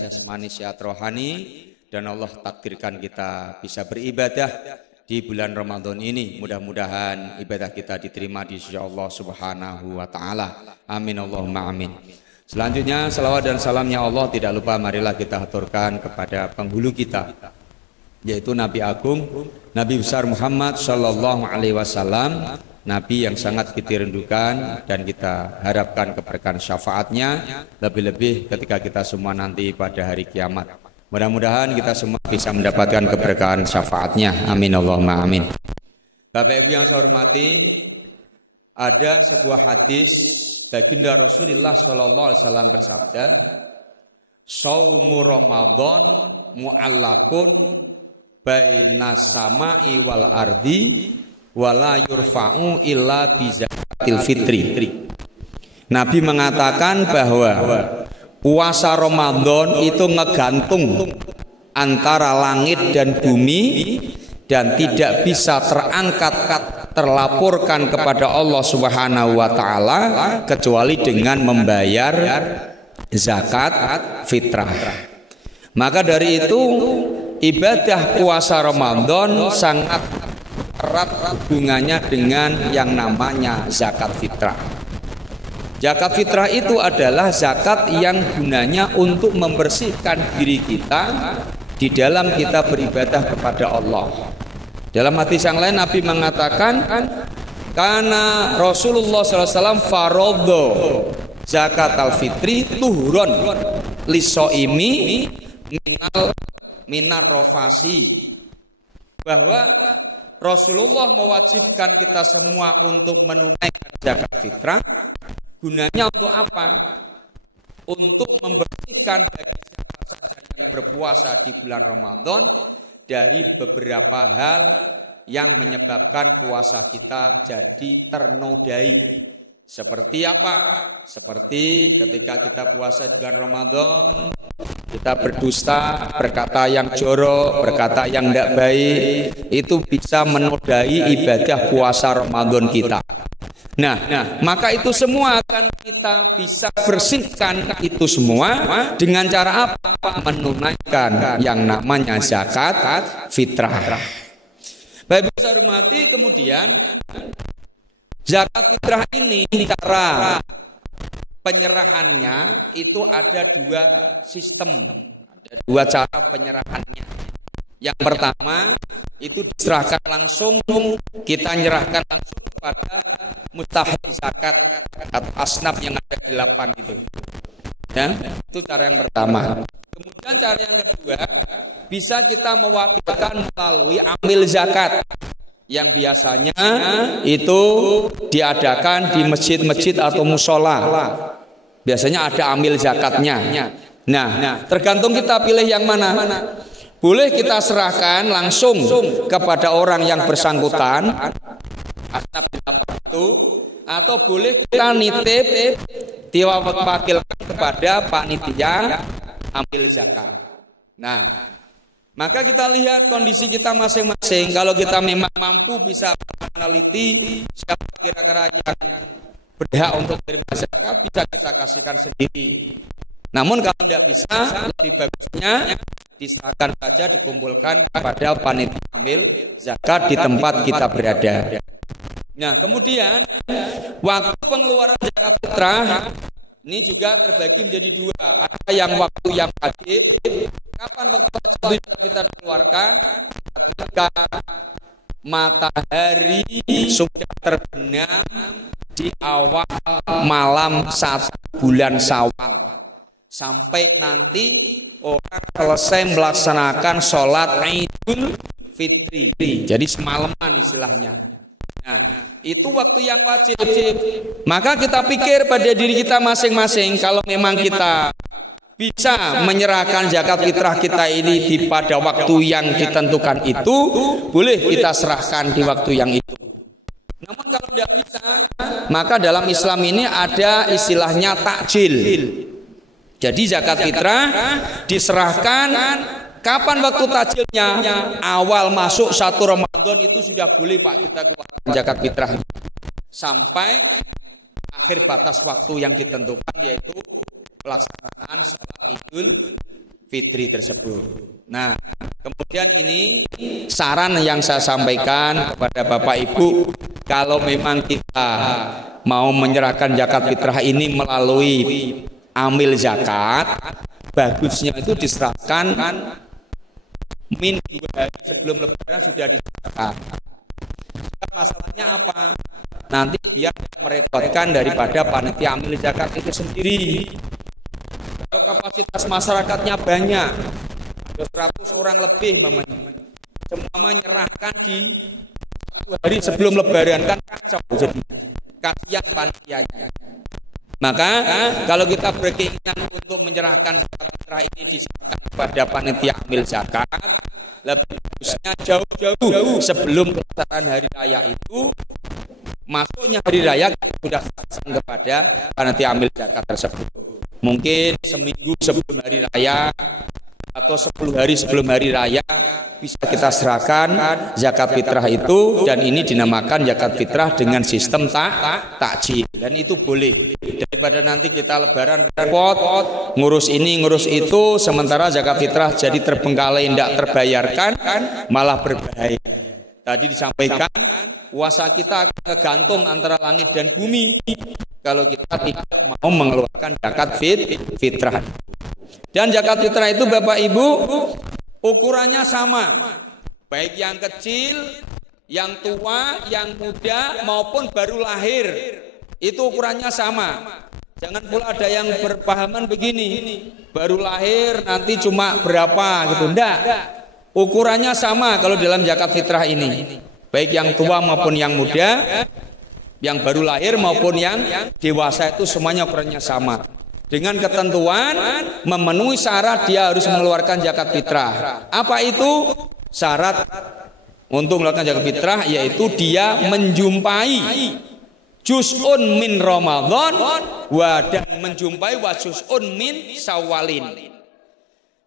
jasmani, sehat rohani, dan Allah takdirkan kita bisa beribadah di bulan Ramadan ini. Mudah-mudahan ibadah kita diterima di sisi Allah Subhanahu wa taala. Amin Allahumma amin. Selanjutnya salawat dan salamnya Allah tidak lupa marilah kita haturkan kepada penghulu kita, yaitu Nabi Agung, Nabi besar Muhammad sallallahu alaihi wasallam, Nabi yang sangat kita rindukan dan kita harapkan keberkahan syafaatnya, lebih-lebih ketika kita semua nanti pada hari kiamat. Mudah-mudahan kita semua bisa mendapatkan keberkahan syafaatnya. Amin Allahumma amin. Bapak Ibu yang saya hormati, ada sebuah hadis baginda Rasulullah sallallahu alaihi wasallam bersabda, "Shaumu Ramadan mu'allakun bainas sama'i wal ardi wala yurfa'u illa bi zakatil fitri." Nabi mengatakan bahwa puasa Ramadan itu ngegantung antara langit dan bumi dan tidak bisa terangkat terlaporkan kepada Allah Subhanahu wa taala kecuali dengan membayar zakat fitrah. Maka dari itu ibadah puasa Ramadan sangat erat hubungannya dengan yang namanya zakat fitrah. Zakat fitrah itu adalah zakat yang gunanya untuk membersihkan diri kita di dalam kita beribadah kepada Allah. Dalam hadis yang lain Nabi mengatakan, karena Rasulullah SAW farodho zakat al-fitri tuhron lisoimi minar rofasi, bahwa Rasulullah mewajibkan kita semua untuk menunaikan zakat fitrah. Gunanya untuk apa? Untuk membersihkan bagi siapa saja yang berpuasa di bulan Ramadan dari beberapa hal yang menyebabkan puasa kita jadi ternodai. Seperti apa? Seperti ketika kita puasa di bulan Ramadan, kita berdusta, berkata yang jorok, berkata yang tidak baik, itu bisa menodai ibadah puasa Ramadan kita. Nah, maka itu semua akan kita bisa bersihkan itu semua dengan cara apa? Menunaikan yang namanya zakat fitrah. Baik, bisa hormati, kemudian zakat fitrah ini cara penyerahannya itu ada dua sistem, ada dua cara penyerahannya. Yang pertama itu diserahkan langsung, kita nyerahkan langsung kepada mustahik zakat atau asnaf yang ada 8 itu. Ya, itu cara yang pertama. Kemudian cara yang kedua, bisa kita mewakilkan melalui amil zakat yang biasanya itu diadakan di masjid-masjid atau musola. Biasanya ada amil zakatnya. Nah, tergantung kita pilih yang mana. Boleh kita serahkan langsung kepada orang yang bersangkutan, asnaf itu, atau boleh kita nitip diwakilkan kepada panitia amil zakat. Nah, maka kita lihat kondisi kita masing-masing. Kalau kita memang mampu bisa meneliti siapa kira-kira yang berhak untuk terima zakat, bisa kita kasihkan sendiri. Namun kalau tidak bisa, lebih bagusnya diserahkan saja, dikumpulkan kepada panitia amil zakat di tempat kita berada. Nah, kemudian waktu pengeluaran zakat fitrah ini juga terbagi menjadi dua. Ada yang waktu yang wajib. Kapan waktu zakat fitrah dikeluarkan? Ketika matahari sudah terbenam di awal malam 1 bulan Syawal, sampai nanti orang selesai melaksanakan sholat Idul Fitri. Jadi semalaman istilahnya. Nah, itu waktu yang wajib. Maka kita pikir pada diri kita masing-masing, kalau memang kita bisa menyerahkan zakat fitrah kita ini pada waktu yang ditentukan itu, boleh kita serahkan di waktu yang itu. Namun kalau tidak bisa, maka dalam Islam ini ada istilahnya takjil. Jadi zakat fitrah diserahkan kapan waktu takjilnya? Awal masuk 1 Ramadan itu sudah boleh Pak kita keluarkan zakat fitrah. Sampai akhir batas waktu yang ditentukan, yaitu pelaksanaan sholat Idul fitri tersebut. Nah, kemudian ini saran yang saya sampaikan kepada Bapak Ibu, kalau memang kita mau menyerahkan zakat fitrah ini melalui amil zakat, bagusnya itu diserahkan min 2 hari sebelum lebaran sudah diserahkan. Masalahnya apa? Nanti biar merepotkan daripada panitia amil zakat itu sendiri. Kalau kapasitas masyarakatnya banyak, 100 orang lebih semua menyerahkan di 1 hari sebelum lebaran, kan kacau, jadi kasihan panitianya. Maka kalau kita berkeinginan untuk menyerahkan zakat fitrah ini diserahkan kepada panitia amil zakat, lebih bagusnya jauh-jauh sebelum pelaksanaan hari raya itu, masuknya hari raya sudah serahkan kepada panitia amil zakat tersebut. Mungkin seminggu sebelum hari raya atau 10 hari sebelum hari raya bisa kita serahkan zakat fitrah itu, dan ini dinamakan zakat fitrah dengan sistem takjil, dan itu boleh. Daripada nanti kita lebaran repot ngurus ini ngurus itu, sementara zakat fitrah jadi terbengkalai tidak terbayarkan, malah berbahaya. Tadi disampaikan puasa kita akan tergantung antara langit dan bumi kalau kita tidak mau mengeluarkan zakat fitrah. Dan zakat fitrah itu Bapak Ibu ukurannya sama, baik yang kecil, yang tua, yang muda maupun baru lahir, itu ukurannya sama. Jangan pula ada yang berpahaman begini, baru lahir nanti cuma berapa gitu, enggak. Ukurannya sama kalau dalam zakat fitrah ini, baik yang tua maupun yang muda, yang baru lahir maupun yang dewasa, itu semuanya ukurannya sama. Dengan ketentuan memenuhi syarat dia harus mengeluarkan zakat fitrah. Apa itu syarat untuk mengeluarkan zakat fitrah? Yaitu dia menjumpai juz'un min Ramadan dan menjumpai wa juz'un min Syawalin.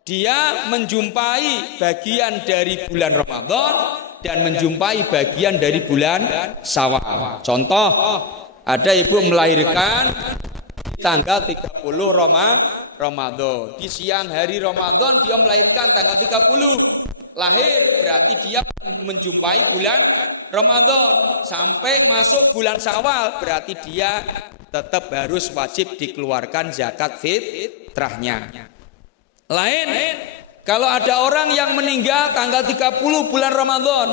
Dia menjumpai bagian dari bulan Ramadan dan menjumpai bagian dari bulan Syawal. Contoh, ada ibu melahirkan tanggal 30 Ramadan. Di siang hari Ramadan dia melahirkan tanggal 30. Lahir berarti dia menjumpai bulan Ramadan. Sampai masuk bulan Syawal berarti dia tetap harus wajib dikeluarkan zakat fitrahnya. Lain, kalau ada orang yang meninggal tanggal 30 bulan Ramadan,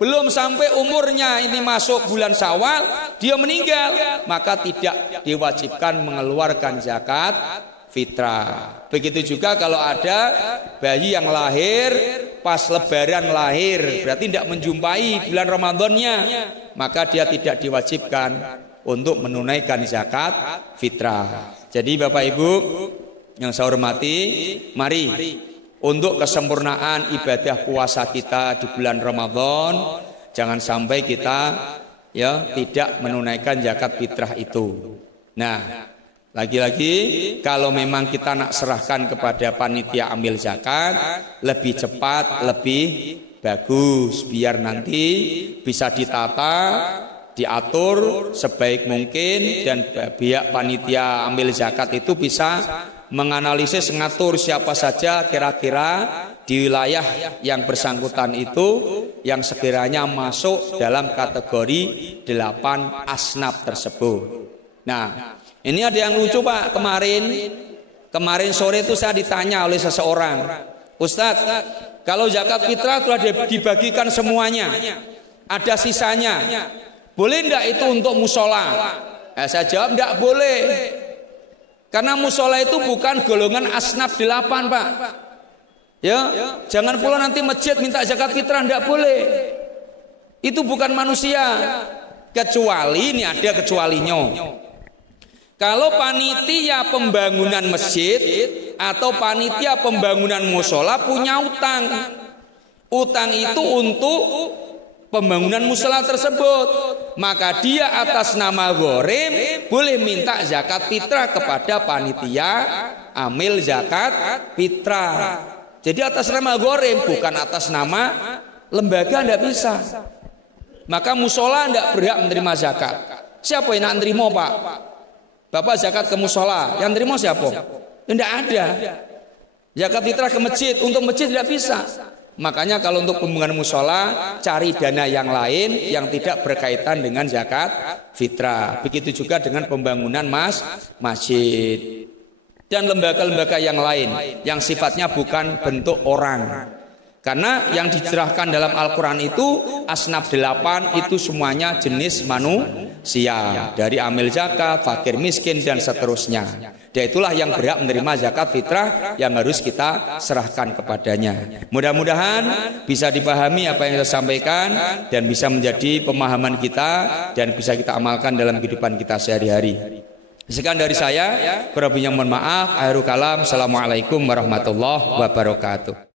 belum sampai umurnya ini masuk bulan Syawal, dia meninggal, maka tidak diwajibkan mengeluarkan zakat fitrah. Begitu juga kalau ada bayi yang lahir pas lebaran lahir, berarti tidak menjumpai bulan Ramadannya, maka dia tidak diwajibkan untuk menunaikan zakat fitrah. Jadi Bapak Ibu yang saya hormati, mari untuk kesempurnaan ibadah puasa kita di bulan Ramadan, jangan sampai kita tidak menunaikan zakat fitrah itu. Nah, lagi-lagi kalau memang kita nak serahkan kepada panitia amil zakat, lebih cepat, lebih bagus, biar nanti bisa ditata, diatur sebaik mungkin, dan pihak panitia amil zakat itu bisa menganalisis, mengatur siapa saja kira-kira di wilayah yang bersangkutan itu yang sekiranya masuk dalam kategori 8 asnaf tersebut. Nah, ini ada yang lucu Pak, kemarin sore itu saya ditanya oleh seseorang, Ustadz, kalau zakat fitrah telah dibagikan semuanya, ada sisanya, boleh enggak itu untuk musola? Saya jawab enggak boleh. Karena musola itu bukan golongan asnaf 8 Pak. Ya, jangan pula nanti masjid minta zakat fitrah, enggak boleh. Itu bukan manusia. Kecuali, ini ada kecualinya. Kalau panitia pembangunan masjid atau panitia pembangunan musola punya utang. Utang itu untuk pembangunan musola tersebut, maka dia atas nama gharim boleh minta zakat fitrah kepada panitia amil zakat fitrah. Jadi atas nama gharim, bukan atas nama lembaga, tidak bisa. Maka musola tidak berhak menerima zakat. Siapa yang nak nerima Pak? Bapak zakat ke musola, yang nerima siapa? Tidak ada. Zakat fitrah ke masjid, untuk masjid tidak bisa. Makanya kalau untuk pembangunan musola, cari dana yang lain yang tidak berkaitan dengan zakat fitrah. Begitu juga dengan pembangunan masjid dan lembaga-lembaga yang lain yang sifatnya bukan bentuk orang. Karena yang dicerahkan dalam Al-Quran itu asnaf 8 itu semuanya jenis manusia, dari amil zakat, fakir miskin dan seterusnya. Dan itulah yang berhak menerima zakat fitrah yang harus kita serahkan kepadanya. Mudah-mudahan bisa dipahami apa yang saya sampaikan dan bisa menjadi pemahaman kita dan bisa kita amalkan dalam kehidupan kita sehari-hari. Sekian dari saya, kurang lebihnya mohon maaf. Akhirul kalam, assalamualaikum warahmatullahi wabarakatuh.